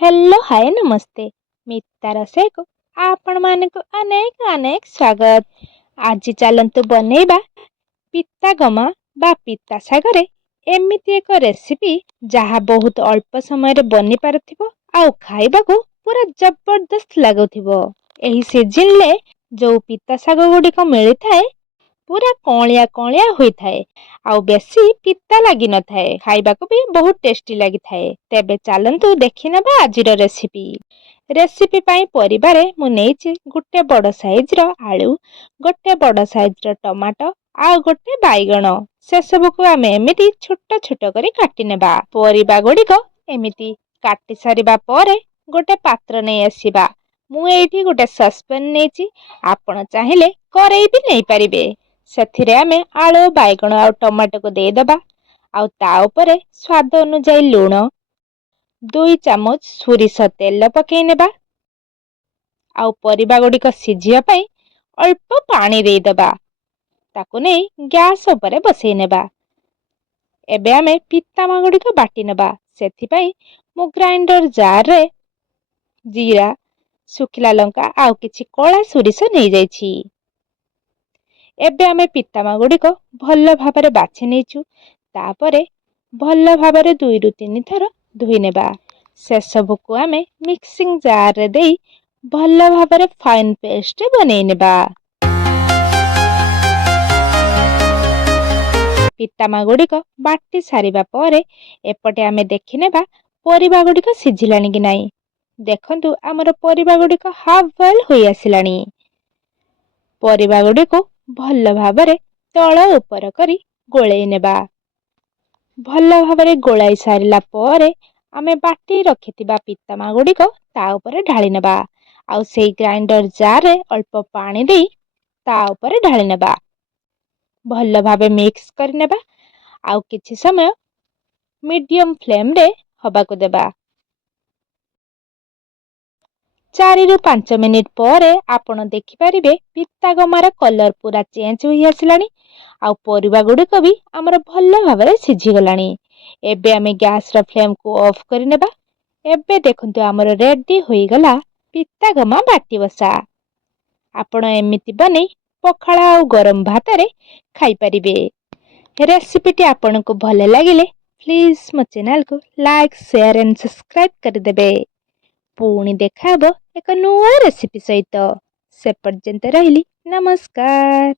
Hello hi नमस्ते मिता रसोई को आपण मानक अनेक अनेक स्वागत। आज चलंतु बनेइबा पिता गमा बा पिता सागरे एमिति एक रेसिपी जहा बहुत अल्प समय रे बनी पारथिबो आउ खाइबा को पूरा जबरदस्त लागुथिबो। एही सीजन ले जो पिता साग गुडी को मिली थाए पूरा कौलिया कौलिया हुई थाए आउ बेसी पिता लगी न थाए, खाइबा को भी बहुत टेस्टी लगी थाए। तेबे चलंतु देखि नबा आजिर रेसिपी। रेसिपी पाई परिबारे मु नेइछि गुटे बड़ साइज रो आलू, गोटे बड़ साइज रो टमाटो आ गोटे बाइगण। से सब को आमे एमिति छोट छोट करी काटि नेबा। परिबा गुडी को एमिति काटि सारिबा परे गोटे पात्र नै आसीबा। मु एठी गोटे सस्पेन नेइछि, आपण चाहिले करेई भी नै परिबे। ସେଥିରେ ଆମେ ଆଳୁ ବାଇଗଣ ଆଉ ଟମାଟୋକୁ ଦେଇଦେବା ଆଉ ତା ଉପରେ ସ୍ୱାଦ ଅନୁଯାୟୀ ଲୁଣ, 2 ଚାମଚ ସୋରିଷ ତେଲ ପକେଇ ନେବା ଆଉ ପରିବା ଗୁଡ଼ିକ ସିଝିବା ପାଇଁ ଅଳ୍ପ ପାଣି ଦେଇଦେବା। ତାକୁ ନେଇ ଗ୍ୟାସ୍ ଉପରେ ବସେଇ ନେବା। ଏବେ ଆମେ ପିତାମା ଗୁଡ଼ିକ ବାଟି ନେବା। ସେଥିପାଇଁ ମୁଁ ଗ୍ରାଇଣ୍ଡର ଜାରରେ ଜିରା, ଶୁଖିଲା ଲଙ୍କା ଆଉ କିଛି କଳା ସୋରିଷ ନେଇଯାଇଛି। ଏବେ ଆମେ ପିତାମା ଗୁଡ଼ିକ ଭଲ ଭାବରେ ବାଛି ନେଇଛୁ। ତାପରେ ଭଲ ଭାବରେ 2 ରୁ 3 ଥର ଧୋଇ ନେବା। ସେ ସବୁକୁ ଆମେ ମିକ୍ସିଂ ଜାରରେ ଦେଇ ଭଲ ଭାବରେ ଫାଇନ୍ ପେଷ୍ଟ ବନେଇ ନେବା। ପିତାମା ଗୁଡ଼ିକ ବାଟି ସାରିବା ପରେ ଏପଟେ ଆମେ ଦେଖି ନେବା ପରିବା ଗୁଡ଼ିକ ସିଝିଲାଣି କି ନାହିଁ। ଦେଖନ୍ତୁ ଆମର ପରିବା ଗୁଡ଼ିକ ହାଫ୍ ବଏଲ୍ ହୋଇ ଆସିଲାଣି। ପରିବା ଗୁଡ଼ିକୁ ଭଲ ଭାବରେ ତଳ ଉପର କରି ଗୋଳେଇ ନେବା। ଭଲ ଭାବରେ ଗୋଳାଇ ସାରିଲା ପରେ ଆମେ ବାଟି ରଖିଥିବା ପିତାମା ଗୁଡ଼ିକ ତା ଉପରେ ଢାଳି ନେବା ଆଉ ସେଇ ଗ୍ରାଇଣ୍ଡର ଜାରରେ ଅଳ୍ପ ପାଣି ଦେଇ ତା ଉପରେ ଢାଳି ନେବା। ଭଲ ଭାବେ ମିକ୍ସ କରି ନେବା ଆଉ କିଛି ସମୟ ମିଡିୟମ ଫ୍ଲେମ ରେ ହବାକୁ ଦେବା। 4 ରୁ 5 ମିନିଟ ପରେ ଆପଣ ଦେଖିପାରିବେ ପିତା ଗମାର କଲର ପୁରା ଚେଞ୍ଜ ହୋଇ ଆସିଲାଣି ଆଉ ପରିବା ଗୁଡ଼ିକ ବି ଆମର ଭଲ ଭାବରେ ସିଝି ଗଲାଣି। ଏବେ ଆମେ ଗ୍ୟାସର ଫ୍ଲେମକୁ ଅଫ୍ କରି ନେବା। ଏବେ ଦେଖନ୍ତୁ ଆମର ରେଡି ହୋଇଗଲା ପିତା ଗମା ବାଟି ବସା। ଆପଣ ଏମିତି ବନେଇ ପଖାଳ ଆଉ ଗରମ ଭାତରେ ଖାଇପାରିବେ। ରେସିପିଟି ଆପଣଙ୍କୁ ଭଲ ଲାଗିଲେ ପ୍ଲିଜ ମୋ ଚ୍ୟାନେଲକୁ ଲାଇକ୍, ସେୟାର ଏଣ୍ଡ ସବସ୍କ୍ରାଇବ କରିଦେବେ। ପୁଣି ଦେଖା ହେବ ଏକ ନୂଆ ରେସିପି ସହିତ। ସେ ପର୍ଯ୍ୟନ୍ତ ରହିଲି ନମସ୍କାର।